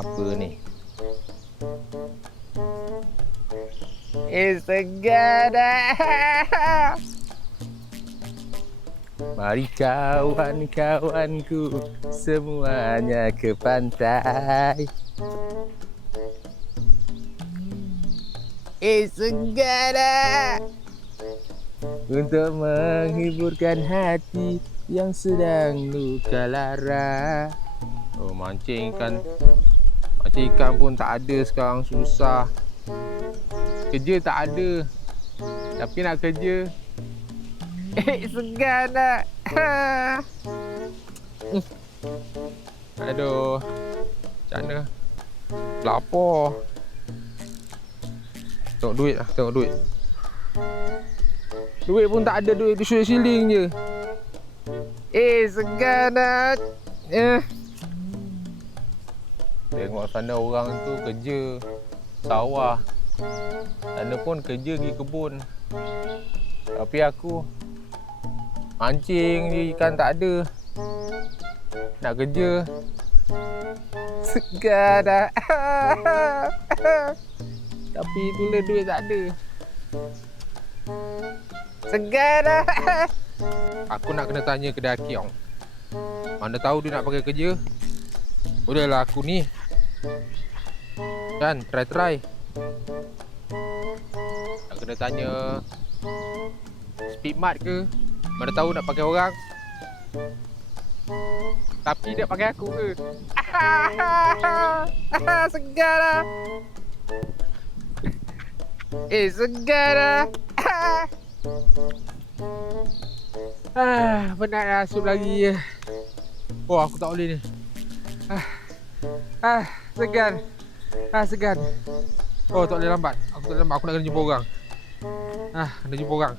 apa ni? Segar dah. Mari kawan-kawanku semuanya ke pantai. Segar dah. Untuk menghiburkan hati yang sedang luka lara. Oh, mancing ikan. Mancing ikan pun tak ada sekarang, susah. Kerja tak ada. Tapi nak kerja. Segar dah. Aduh. Macam mana? Lapar. Tengok duit lah, tengok duit. Duit pun tak ada, duit tu siling je. Segar dah. Tengok sana orang tu kerja sawah. Sana pun kerja pergi kebun. Tapi aku mancing je, ikan tak ada. Nak kerja. Segar dah. Tapi itulah duit tak ada. Segar dah. Aku nak kena tanya kedai Kiong. Mana tahu dia nak pakai kerja. Udahlah aku ni. Kan, try. Nak kena tanya Speedmart ke. Mana tahu nak pakai orang. Tapi dia pakai aku ke. Segar dah. Segar dah. Penat dah, asup lagi je. Oh, aku tak boleh ni. Segan. Segan. Oh, tak boleh lambat. Aku tak boleh lambat, aku nak kena jumpa orang. Kena jumpa orang.